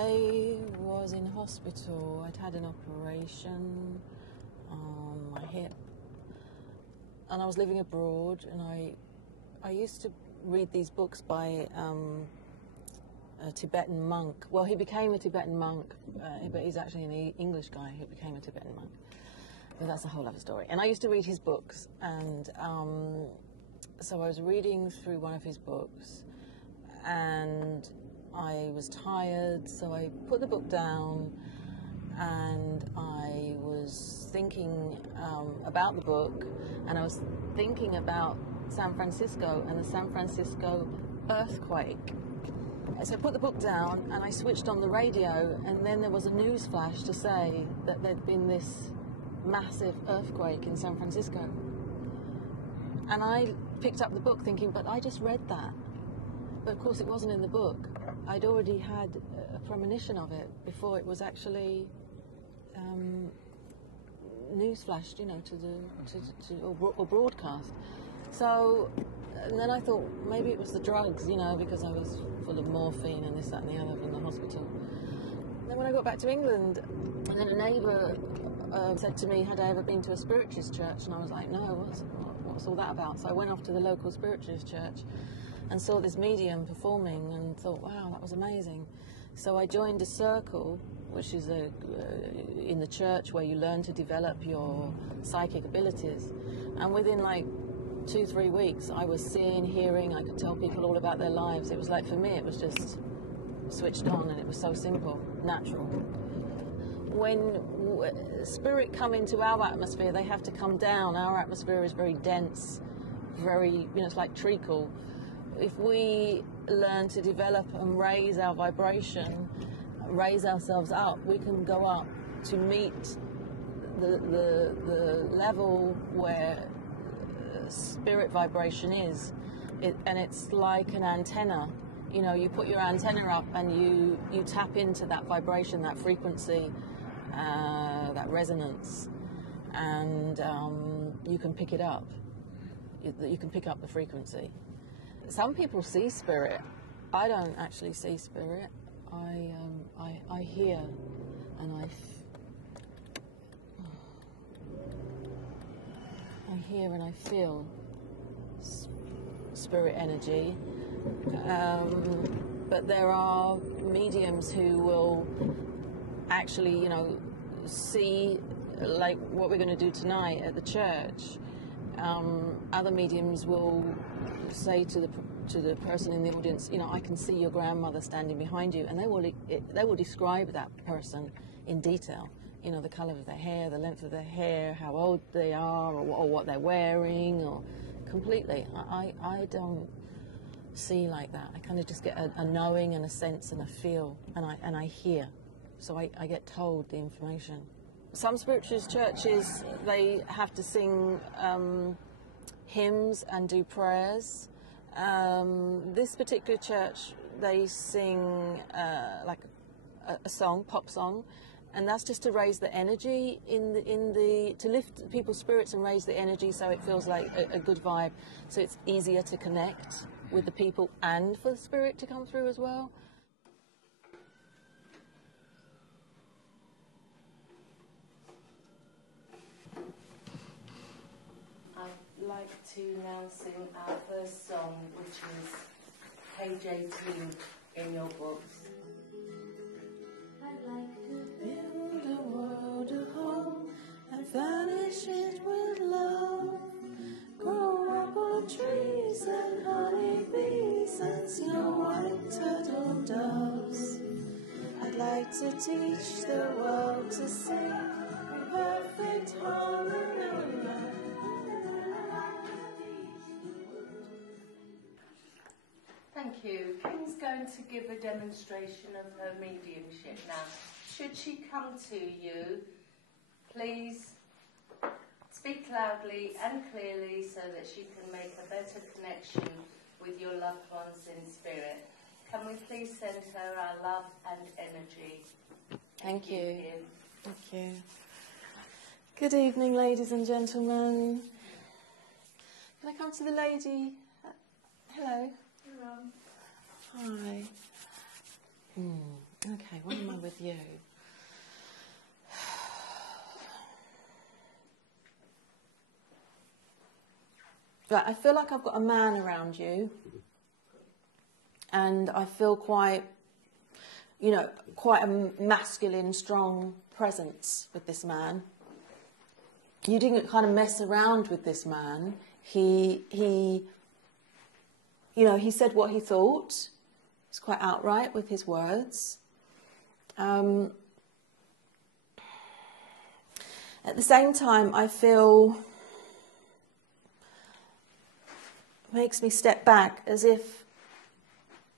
I was in hospital. I'd had an operation on my hip, and I was living abroad, and I used to read these books by a Tibetan monk. Well, he became a Tibetan monk, but he's actually an English guy who became a Tibetan monk. But that's a whole other story. And I used to read his books, and so I was reading through one of his books, and I was tired, so I put the book down, and I was thinking about the book, and I was thinking about San Francisco and the San Francisco earthquake. So I put the book down and I switched on the radio, and then there was a news flash to say that there'd been this massive earthquake in San Francisco. And I picked up the book thinking, but I just read that. But of course it wasn't in the book. I'd already had a premonition of it before it was actually news flashed, you know, or broadcast. So, and then I thought maybe it was the drugs, you know, because I was full of morphine and this, that, and the other from the hospital. And then when I got back to England, and then a neighbour said to me, had I ever been to a spiritualist church? And I was like, no, what's all that about? So I went off to the local spiritualist church and saw this medium performing and thought, wow, that was amazing. So I joined a circle, which is in the church where you learn to develop your psychic abilities. And within like 2-3 weeks, I was seeing, hearing, I could tell people all about their lives. It was like, for me, it was just switched on, and it was so simple, natural. When spirit come into our atmosphere, they have to come down. Our atmosphere is very dense, very, you know, it's like treacle. If we learn to develop and raise our vibration, raise ourselves up, we can go up to meet the level where spirit vibration is, and it's like an antenna. You know, you put your antenna up and you tap into that vibration, that frequency, that resonance, and you can pick it up. You can pick up the frequency. Some people see spirit. I don't actually see spirit. I hear, and I hear and I feel spirit energy. But there are mediums who will actually, you know, see, like what we're going to do tonight at the church. Other mediums will say to the person in the audience, you know, I can see your grandmother standing behind you, and they will describe that person in detail. You know, the colour of their hair, the length of their hair, how old they are, or what they're wearing, or completely. I don't see like that. I kind of just get a knowing and a sense and a feel, and I hear. So I get told the information. Some spiritualist churches, they have to sing hymns and do prayers. This particular church, they sing like a song, pop song, and that's just to raise the energy to lift people's spirits and raise the energy, so it feels like a good vibe, so it's easier to connect with the people and for the spirit to come through as well. I'd like to now sing our first song, which is page 18 in your books. I'd like to build a world of home and furnish it with love. Grow up on trees and honeybees and snow white turtle doves. I'd like to teach the world to sing in perfect harmony. Thank you. Kim's going to give a demonstration of her mediumship now. Should she come to you, please speak loudly and clearly so that she can make a better connection with your loved ones in spirit. Can we please send her our love and energy? Thank you. Thank you. Good evening, ladies and gentlemen. Can I come to the lady? Hello. Hello. Hi. Okay, one you. Right, I feel like I've got a man around you, and I feel quite, you know, quite a masculine, strong presence with this man. You didn't kind of mess around with this man. He you know, he said what he thought. He's quite outright with his words. At the same time, I feel makes me step back as if,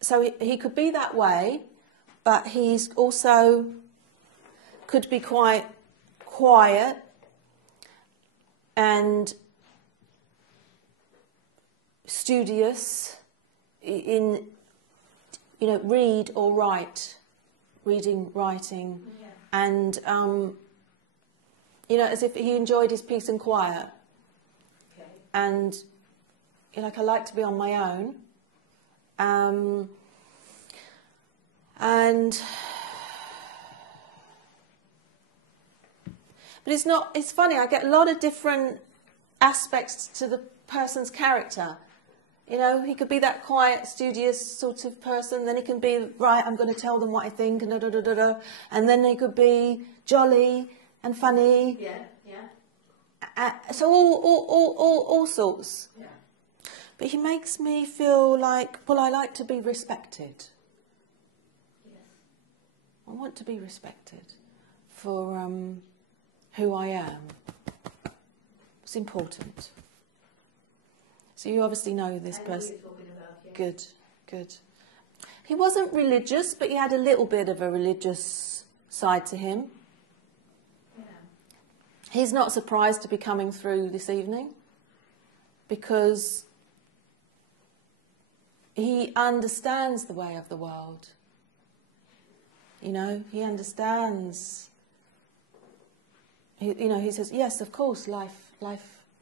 so he could be that way, but he's also could be quite quiet and studious in, you know, read or write, reading, writing, and you know, as if he enjoyed his peace and quiet. Okay. And you know, like, I like to be on my own. But it's not, it's funny, I get a lot of different aspects to the person's character. You know, he could be that quiet, studious sort of person, then he can be, right, I'm going to tell them what I think, and da-da-da-da-da. And then he could be jolly and funny. Yeah, yeah. So all sorts. Yeah. But he makes me feel like, well, I like to be respected. Yes. I want to be respected for who I am. It's important. So you obviously know this person. Yeah. Good, good. He wasn't religious, but he had a little bit of a religious side to him. Yeah. He's not surprised to be coming through this evening because he understands the way of the world. You know, he understands. You know, he says, yes, of course, life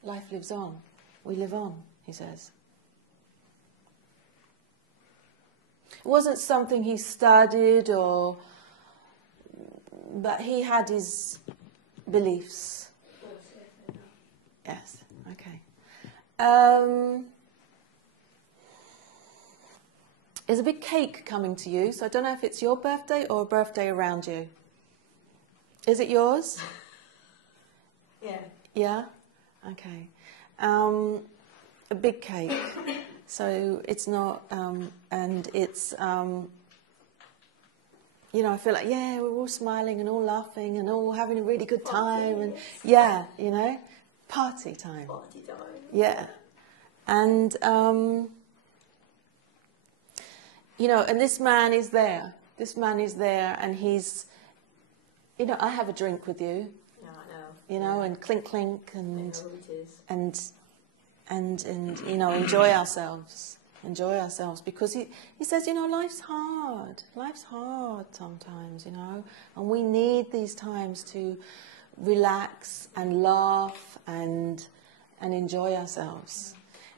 lives on. We live on, he says. It wasn't something he studied but he had his beliefs. Yes, okay. There's a big cake coming to you, so I don't know if it's your birthday or a birthday around you. Is it yours? Yeah. Yeah? Okay. A big cake. So it's not, and it's, you know, I feel like, yeah, we're all smiling and all laughing and all having a really good time. And yeah, you know, party time. Party time. Yeah. And, you know, and this man is there. This man is there, and he's, you know, I have a drink with you. No, I know. You know, and clink clink, and I know what it is. and you know, enjoy ourselves, because he says, you know, life's hard sometimes, you know, and we need these times to relax and laugh and enjoy ourselves,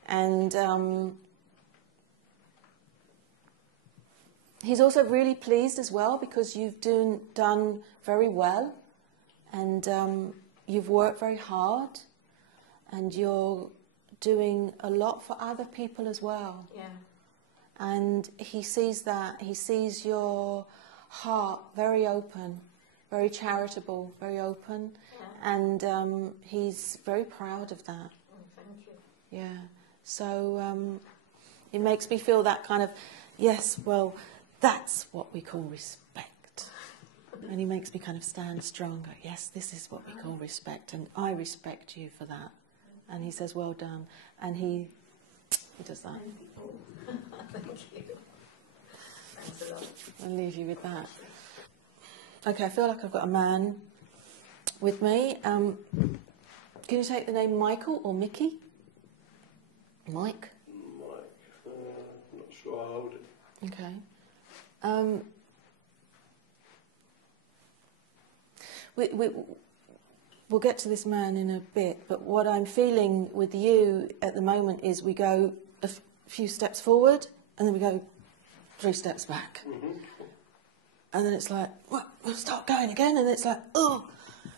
and he's also really pleased as well because you've done very well, and you've worked very hard, and you're doing a lot for other people as well. Yeah. And he sees that. He sees your heart very open, very charitable, very open. Yeah. And he's very proud of that. Oh, thank you. Yeah. So it makes me feel that kind of, yes, well, that's what we call respect. And he makes me kind of stand stronger. Yes, this is what we call respect, and I respect you for that. And he says, well done. And he does that. Thank you. Thanks a lot. I'll leave you with that. Okay, I feel like I've got a man with me. Can you take the name Michael or Mickey? Mike? Mike, not sure I hold it. Okay. We'll get to this man in a bit, but what I'm feeling with you at the moment is we go a few steps forward and then we go 3 steps back. Mm-hmm. And then it's like, we'll start going again, and it's like, oh,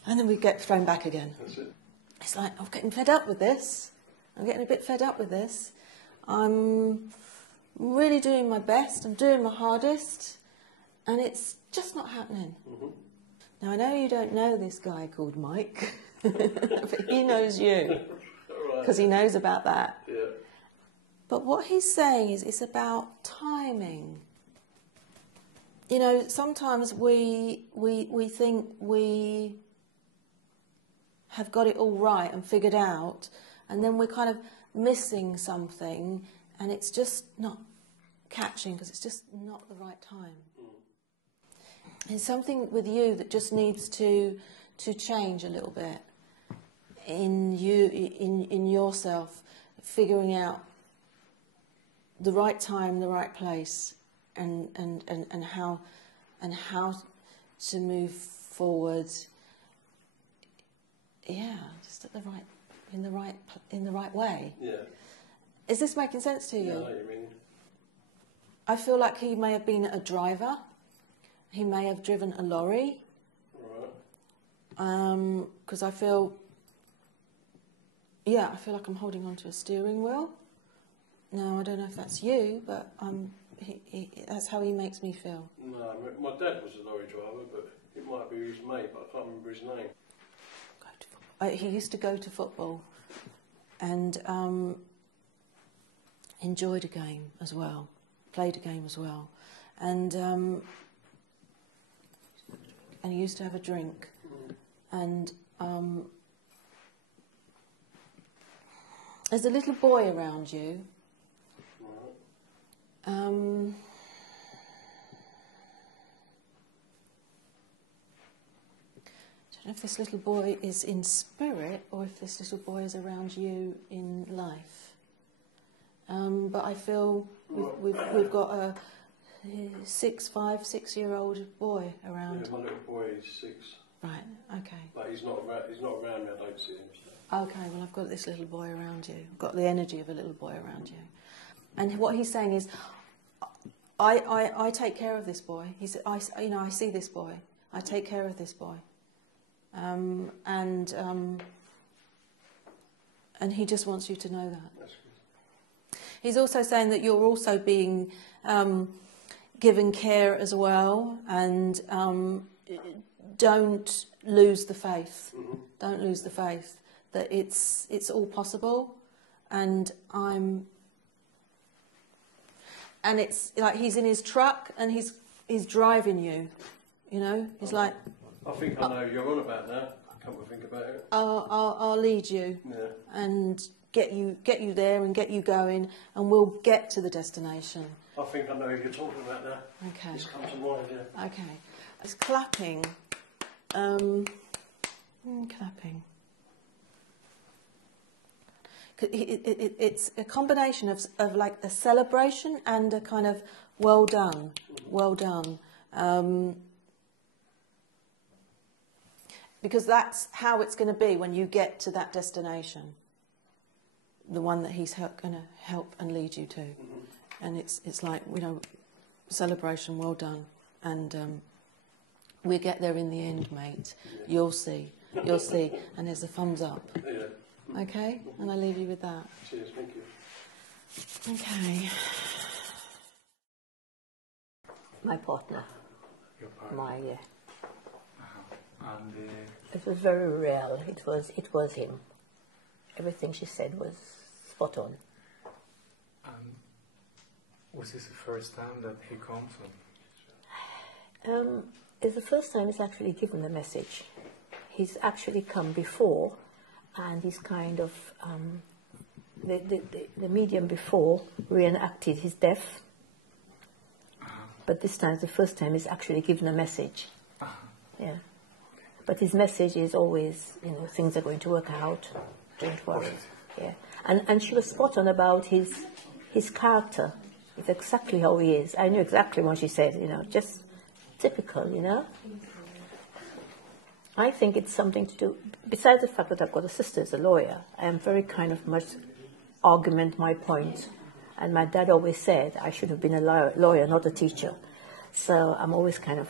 and then we get thrown back again. That's it. It's like, I'm getting fed up with this. I'm getting a bit fed up with this. I'm really doing my best. I'm doing my hardest. And it's just not happening. Mm-hmm. Now, I know you don't know this guy called Mike, but he knows you, because he knows about that. Yeah. But what he's saying is it's about timing. You know, sometimes we think we have got it all right and figured out, and then we're kind of missing something, and it's just not catching because it's just not the right time. There's something with you that just needs to change a little bit in you, in yourself, figuring out the right time, the right place, and how to move forward. Yeah, just at in the right way. Yeah. Is this making sense to you? Yeah, I know what you mean. I feel like he may have been a driver. He may have driven a lorry. Right. Because I feel like I'm holding onto a steering wheel. Now, I don't know if that's you, but that's how he makes me feel. No, my dad was a lorry driver, but it might be his mate, but I can't remember his name. He used to go to football and enjoyed a game as well, played a game as well, and he used to have a drink, and there's a little boy around you. I don't know if this little boy is in spirit or if this little boy is around you in life. But I feel we've got a 6-year-old boy around. Yeah, my little boy is 6. Right. Okay. But he's not around me. I don't see him. So. Okay. Well, I've got this little boy around you. I've got the energy of a little boy around you. And what he's saying is, I take care of this boy. He said, I see this boy. I take care of this boy. And he just wants you to know that. That's good. He's also saying that you're also being given care as well, and don't lose the faith. Mm-hmm. Don't lose the faith that it's all possible, and it's like he's in his truck and he's driving you. You know, he's like. I think I know who you're on about now. Come and think about it. I'll lead you, and get you there and get you going, and we'll get to the destination. I think I know who you're talking about now. Okay. It's come to mind, yeah. Okay. It's clapping. Clapping. It's a combination of like a celebration and a kind of well done, well done. Because that's how it's going to be when you get to that destination, the one that he's going to help and lead you to. Mm-hmm. And it's like, celebration, well done. And we'll get there in the end, mate. Yeah. You'll see. And there's a thumbs up. Yeah. Okay? And I leave you with that. Cheers, thank you. Okay. My partner. Your partner. And it was very real. It was him. Everything she said was spot on. Was this the first time that he comes? It's the first time he's actually given the message. He's actually come before, and he's kind of the medium before reenacted his death. But this time, the first time, he's actually given a message. Yeah. But his message is always, things are going to work out. Don't worry. Yeah. And she was spot on about his character. It's exactly how he is. I knew exactly what she said, just typical, I think it's something to do, besides the fact that I've got a sister as a lawyer, I am very kind of much argument my point. And my dad always said I should have been a lawyer, not a teacher. So I'm always kind of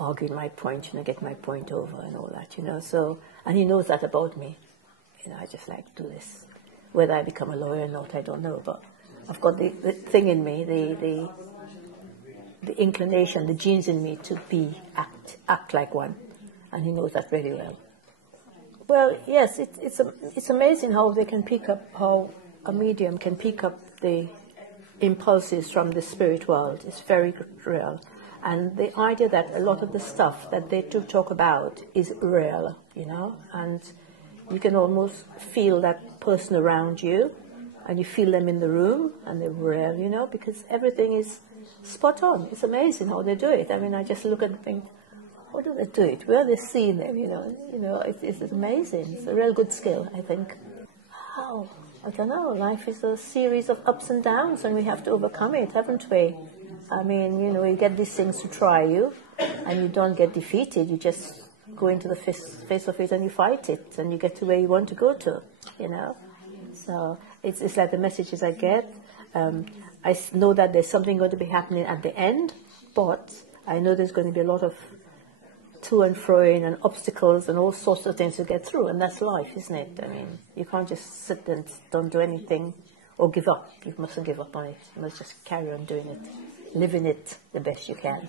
arguing my point, get my point over and all that, So, and he knows that about me. I just like to do this. Whether I become a lawyer or not, I don't know, but I've got the thing in me, the inclination, the genes in me to act like one, and he knows that very well. Well, yes, it's amazing how they can pick up, how a medium can pick up the impulses from the spirit world. It's very real. And the idea that a lot of the stuff that they do talk about is real, and you can almost feel that person around you, and you feel them in the room, and they're real, because everything is spot on. It's amazing how they do it. I mean, I just look and think, how do they do it? Where are they seeing them, it's amazing. It's a real good skill, I think. How? I don't know. Life is a series of ups and downs, and we have to overcome it, haven't we? I mean, you get these things to try you, and you don't get defeated. You just go into the face of it and you fight it, and you get to where you want to go to, So it's like the messages I get. I know that there's something going to be happening at the end, but I know there's going to be a lot of to and froing and obstacles and all sorts of things to get through, and that's life, isn't it? I mean, you can't just sit and don't do anything or give up. You mustn't give up on it. You must just carry on doing it, living it the best you can.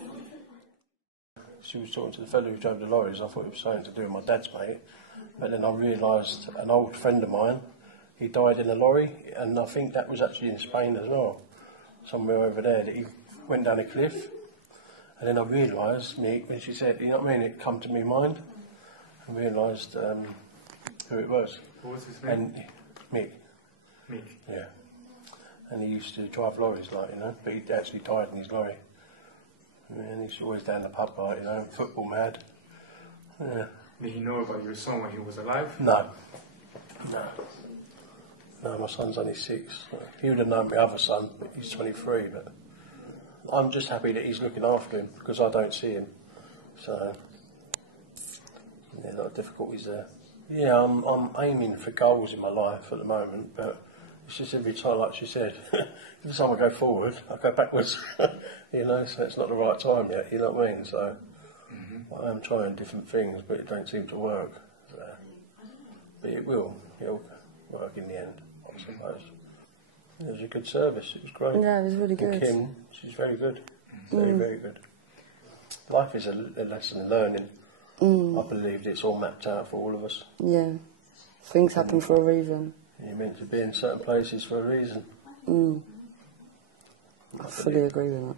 She was talking to the fellow who drove the lorries. I thought he was saying to do with my dad's mate, but then I realised an old friend of mine, he died in a lorry, and I think that was actually in Spain as well, somewhere over there, that he went down a cliff. And then I realised, Mick, when she said, it come to me mind. I realised who it was. What was his name? And Mick. Mick. Yeah. And he used to drive lorries, but he actually died in his lorry. And he's always down the pub, football mad. Yeah. Did he know about your son when he was alive? No, my son's only 6. He would have known my other son, but he's 23, but I'm just happy that he's looking after him, because I don't see him. So, a lot of difficulties there. Yeah, I'm aiming for goals in my life at the moment, but it's just every time, like she said, every time I go forward, I go backwards, so it's not the right time yet, you know what I mean? So, I am trying different things, but it don't seem to work. So, but it'll work in the end, I suppose. It was a good service, it was great. Yeah, it was really good. And Kim, she's very good. Very, very good. Life is a lesson learning. I believe it's all mapped out for all of us. Yeah. Things happen for a reason. You're meant to be in certain places for a reason. I fully agree with that.